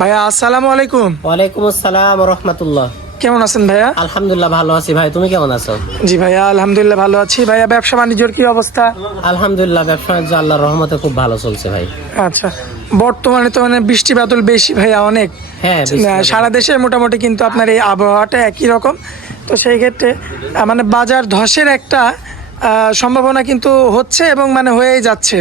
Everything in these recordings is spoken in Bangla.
ভাইয়া আসসালামু আলাইকুম। ওয়ালাইকুম আসসালাম রহমতুল্লাহ। কেমন আছেন ভাইয়া? আলহামদুলিল্লাহ ভালো আছি ভাই তুমি কেমন আছো? জি ভাইয়া আলহামদুলিল্লাহ ভালো আছি। ভাইয়া ব্যবসা বাণিজ্যর কি অবস্থা? আলহামদুলিল্লাহ ব্যবসা বাণিজ্য আল্লাহর রহমতে খুব ভালো চলছে ভাই। আচ্ছা বর্তমানে তো মানে বৃষ্টি বাদল বেশি ভাইয়া অনেক। হ্যাঁ সারা দেশে মোটামুটি কিন্তু আপনার এই আবহাওয়াটা একই রকম। তো সেই ক্ষেত্রে মানে বাজার ধসের একটা সম্ভাবনা কিন্তু হচ্ছে এবং মানে হয়েই যাচ্ছে।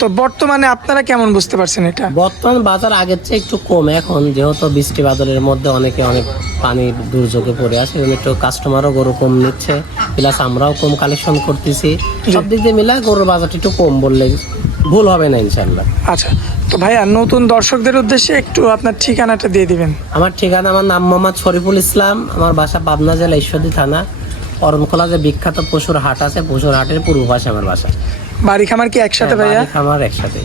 তো বর্তমানে আপনারা কেমন বুঝতে পারছেন এটা? বর্তমান বাজার আগের চেয়ে একটু কম। এখন যেহেতু বৃষ্টি বাদলের মধ্যে অনেকে অনেক পানির দুর্যোগে পড়ে আছে এবং একটু কাস্টমারও গরু কম নিচ্ছে প্লাস আমরাও কম কালেকশন করতেছি। সব দিক দিয়ে মিলায় গরুর বাজারটা একটু কম বললে ভুল হবে না ইনশাল্লাহ আচ্ছা তো ভাইয়া নতুন দর্শকদের উদ্দেশ্যে একটু আপনার ঠিকানাটা দিয়ে দিবেন। আমার ঠিকানা আমার নাম মোহাম্মদ শরীফুল ইসলাম আমার বাসা পাবনা জেলা ঈশ্বরদী থানা। অরণখোলা যে বিখ্যাত পশুর হাট আছে পশুর হাটের পূর্ব পাশে আমার বাসা। বাড়ি খামার কি একসাথে ভাইয়া? আমার একসাথে।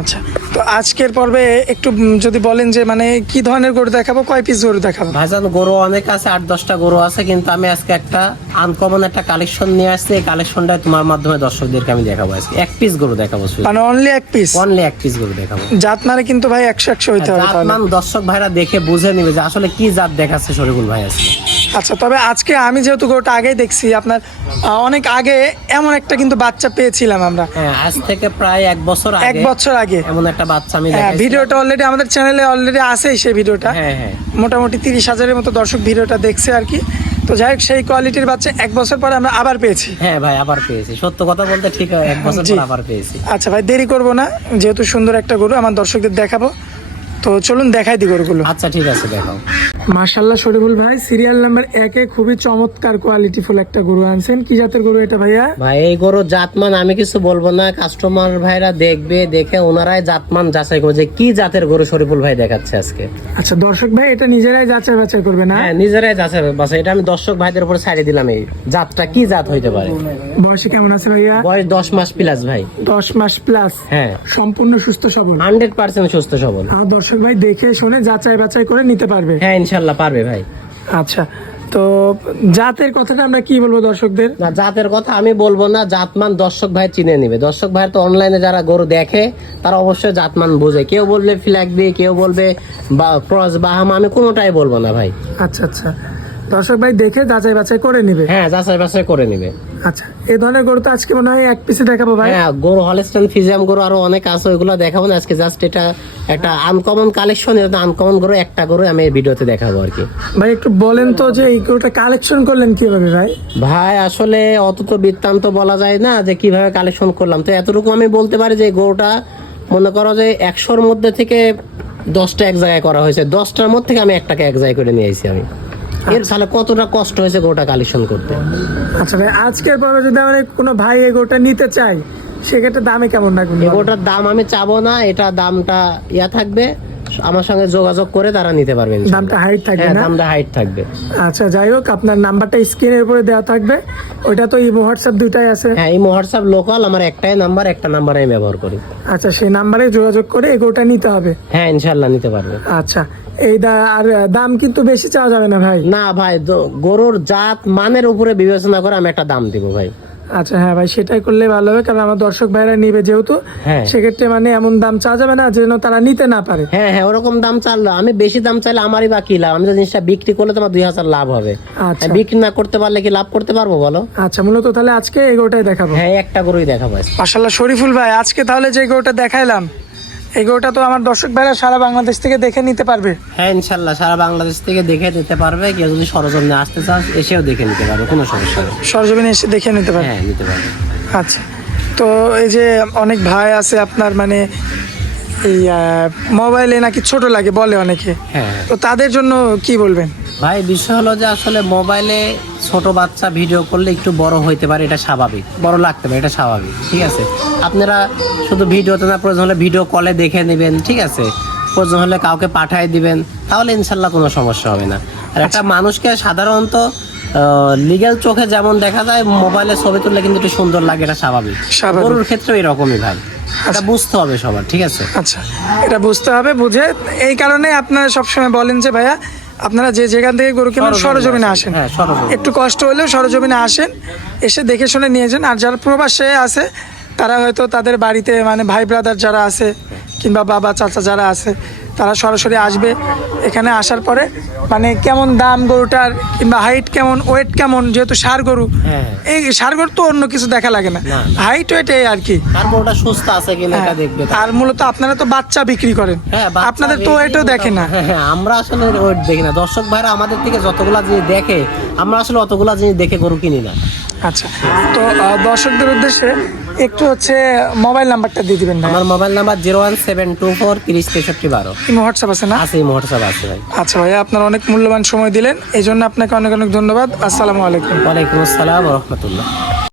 আচ্ছা তো আজকের পর্বে একটু যদি বলেন যে মানে কি ধরনের গরু দেখাবো কয় পিস গরু দেখাবো? ভাইজান গরু অনেক আছে আট দশটা গরু আছে কিন্তু আমি আজকে একটা আনকমন একটা কালেকশন নিয়ে আসছি। এই কালেকশনটা তোমার মাধ্যমে দর্শকদেরকে আমি দেখাবো আজকে। এক পিস গরু দেখাবো মানে অনলি এক পিস অনলি এক পিস গরু দেখাবো। জাত মানে কিন্তু ভাই একশো একশো হইতে হবে জাত মান দর্শক ভাইরা দেখে বুঝে নিবে যে আসলে কি জাত দেখাচ্ছে শরীফুল ভাই আজকে। আচ্ছা তবে আজকে আমি যেহেতু গরুটা আগেই দেখছি আপনার অনেক আগে এমন একটা কিন্তু বাচ্চা পেয়েছিলাম আমরা। হ্যাঁ আজ থেকে প্রায় এক বছর এক বছর আগে। এমন একটা বাচ্চা আমি হ্যাঁ ভিডিওটা অলরেডি আমাদের চ্যানেলে অলরেডি আছেই সেই ভিডিওটা। হ্যাঁ হ্যাঁ। মোটামুটি তিরিশ হাজারের মতো দর্শক ভিডিওটা দেখছে আর কি। তো যাই হোক সেই কোয়ালিটির বাচ্চা এক বছর পরে আমরা আবার পেয়েছি। হ্যাঁ ভাই আবার পেয়েছি। সত্য কথা বলতে ঠিক এক বছর পর আবার পেয়েছি। আচ্ছা ভাই দেরি করব না। যেহেতু সুন্দর একটা গরু আমার দর্শকদের দেখাবো। তো চলুন দেখাই দি গরুগুলো। আচ্ছা ঠিক আছে দেখাও। মার্শাল্লাহ শরীফুল ভাই সিরিয়াল নাম্বার একে খুবই চমৎকার কোয়ালিটিফুল একটা গরু আনছেন। কি জাতের গরু এটা ভাইয়া? ভাই এই গরু জাতমান আমি কিছু বলব না। কাস্টমার ভাইরা দেখবে দেখে ওনারাই জাতমান যাচাই করবে যে কি জাতের গরু শরীফুল ভাই দেখাচ্ছে আজকে। আচ্ছা দর্শক ভাই এটা নিজেরাই যাচাই বাছাই করবে না? হ্যাঁ নিজেরাই যাচাই বাছাই। এটা আমি দর্শক ভাইদের উপর ছাড়িয়ে দিলাম এই জাতটা। কি জাত হইতে পারে? বয়সে কেমন আছে ভাইয়া? বয়স দশ মাস প্লাস ভাই। দশ মাস প্লাস হ্যাঁ। সম্পূর্ণ সুস্থ সবল? হান্ড্রেড পার্সেন্ট সুস্থ সবল। আর দর্শক ভাই দেখে শুনে যাচাই বাছাই করে নিতে পারবে। হ্যাঁ ইনশাল্লাহ পারবে ভাই। আচ্ছা তো জাতের কথাটা আমরা কি বলব দর্শকদের? না জাতের কথা আমি বলব না জাতমান দর্শক ভাই চিনে নিবে। দর্শক ভাই তো অনলাইনে যারা গরু দেখে তারা অবশ্যই জাতমান বোঝে। কেউ বলবে ফ্ল্যাগ ফ্ল্যাগবি কেউ বলবে বা ক্রস বাহামা আমি কোনোটাই বলব না ভাই। আচ্ছা আচ্ছা। দর্শক ভাই দেখে যাচাই বাছাই করে নিবে। হ্যাঁ যাচাই বাছাই করে নিবে। আচ্ছা এই ধরনের গরু তো আজকে মনে হয় এক পিসে দেখাবো ভাই। হ্যাঁ গরু হলস্টেন ফিজিয়াম গরু আরও অনেক আছে ওইগুলো দেখাবো না। আজকে জাস্ট এটা একটা আনকমন কালেকশন এটা আনকমন গরু একটা গরু আমি এই ভিডিওতে দেখাবো আর কি। ভাই একটু বলেন তো যে এই গরুটা কালেকশন করলেন কীভাবে ভাই? ভাই আসলে অত তো বৃত্তান্ত বলা যায় না যে কীভাবে কালেকশন করলাম। তো এতটুকু আমি বলতে পারি যে গরুটা মনে করো যে একশোর মধ্যে থেকে দশটা এক জায়গায় করা হয়েছে। দশটার মধ্যে থেকে আমি একটাকে এক জায়গায় করে নিয়ে আসি আমি। এর তাহলে কতটা কষ্ট হয়েছে গোটা কালেকশন করতে? আচ্ছা ভাই আজকের পরে যদি আমার কোনো ভাই এই গোটা নিতে চাই সেক্ষেত্রে দামে কেমন রাখবেন গোটার দাম আমি চাবো না এটা দামটা ইয়া থাকবে। আমার সঙ্গে যোগাযোগ করে তারা নিতে পারবেন দামটা হাইট থাকবে হ্যাঁ না? দামটা হাইট থাকবে। আচ্ছা যাই হোক আপনার নাম্বারটা স্ক্রিনের উপরে দেওয়া থাকবে। ওইটা তো ইমো হোয়াটসঅ্যাপ দুইটাই আছে। হ্যাঁ এই হোয়াটসঅ্যাপ লোকাল আমার একটাই নাম্বার একটা নাম্বার আমি ব্যবহার করি। আচ্ছা সেই নাম্বারে যোগাযোগ করে এই গরুটা নিতে হবে। হ্যাঁ ইনশাল্লাহ নিতে পারবে। আচ্ছা এই দা- আর দাম কিন্তু বেশি চাওয়া যাবে না ভাই? না ভাই গরুর জাত মানের উপরে বিবেচনা করে আমি একটা দাম দিব ভাই। আচ্ছা হ্যাঁ ভাই সেটাই করলে ভালো হবে কারণ আমার দর্শক ভাইরা নিবে যেহেতু হ্যাঁ। সেক্ষেত্রে মানে এমন দাম চা যাবে না যেন তারা নিতে না পারে। হ্যাঁ হ্যাঁ ওরকম দাম চাললো আমি বেশি দাম চাইলে আমারই বা কি লাভ? আমি তো জিনিসটা বিক্রি করলে তোমার দুই হাজার লাভ হবে। আচ্ছা। বিক্রি না করতে পারলে কি লাভ করতে পারব বলো? আচ্ছা মূলত তাহলে আজকে এই গরুটাই দেখাবো। হ্যাঁ একটা গরুই দেখাবো আজকে। মাসাল্লাহ শরীফুল ভাই আজকে তাহলে যে গরুটা দেখাইলাম এই গরুটা তো আমার দর্শক ভাইরা সারা বাংলাদেশ থেকে দেখে নিতে পারবে। হ্যাঁ ইনশাল্লাহ সারা বাংলাদেশ থেকে দেখে নিতে পারবে। কেউ যদি সরজমিনে আসতে চান এসেও দেখে নিতে পারবে কোনো সমস্যা নেই। সরজমিনে এসে দেখে নিতে পারবে? হ্যাঁ নিতে পারবে। আচ্ছা তো এই যে অনেক ভাই আছে আপনার মানে এই মোবাইলে নাকি ছোট লাগে বলে অনেকে। হ্যাঁ। তো তাদের জন্য কি বলবেন? ভাই বিষয় হলো যে আসলে মোবাইলে ছোট বাচ্চা ভিডিও করলে একটু বড় হইতে পারে এটা স্বাভাবিক। বড় লাগতে পারে এটা স্বাভাবিক ঠিক আছে? আপনারা শুধু ভিডিওতে না প্রয়োজন হলে ভিডিও কলে দেখে নেবেন ঠিক আছে? প্রয়োজন হলে কাউকে পাঠিয়ে দিবেন তাহলে ইনশাল্লাহ কোনো সমস্যা হবে না। আর একটা মানুষকে সাধারণত লিগ্যাল চোখে যেমন দেখা যায় মোবাইলে ছবি তুললে কিন্তু একটু সুন্দর লাগে এটা স্বাভাবিক। গরুর ক্ষেত্রেও এরকমই ভাই। এটা বুঝতে হবে সবার ঠিক আছে? আচ্ছা। এটা বুঝতে হবে বুঝে। এই কারণে আপনারা সবসময় বলেন যে ভাইয়া আপনারা যে যেখান থেকে গরু কেনেন সরজমিনে আসেন। হ্যাঁ একটু কষ্ট হলেও সরজমিনে আসেন এসে দেখে শুনে নিয়ে যান। আর যারা প্রবাসে আছে তারা হয়তো তাদের বাড়িতে মানে ভাই ব্রাদার যারা আছে কিংবা বাবা চাচা যারা আছে তারা সরাসরি আসবে এখানে আসার পরে মানে কেমন দাম গরুটার কিংবা হাইট কেমন ওয়েট কেমন যেহেতু সার গরু হ্যাঁ। এই সার গরু তো অন্য কিছু দেখা লাগে না। হাইট ওয়েট এই আর কি। ওটা সুস্থ আছে কিনা এটা দেখবে আর মূলত আপনারা তো বাচ্চা বিক্রি করেন। হ্যাঁ আপনাদের তো ওয়েটও দেখে না। হ্যাঁ হ্যাঁ, আমরা আসলে ওয়েট দেখি না। দর্শক ভাইরা আমাদের থেকে যতগুলা জিনিস দেখে আমরা আসলে অতগুলা জিনিস দেখে গরু কিনি না। আচ্ছা। তো দর্শকদের উদ্দেশ্যে একটু হচ্ছে মোবাইল নাম্বারটা দিয়ে দিবেন ভাই। আমার mobile number zero one seven two four তিরিশ তেষট্টি বারো। ইমো হোয়াটসঅ্যাপ আছে না? আছে হোয়াটসঅ্যাপ আছে ভাই। আচ্ছা ভাই আপনার অনেক মূল্যবান সময় দিলেন এই জন্য আপনাকে অনেক অনেক ধন্যবাদ। আসসালামু আলাইকুম। ওয়ালাইকুম আসসালাম রহমতুল্লাহ।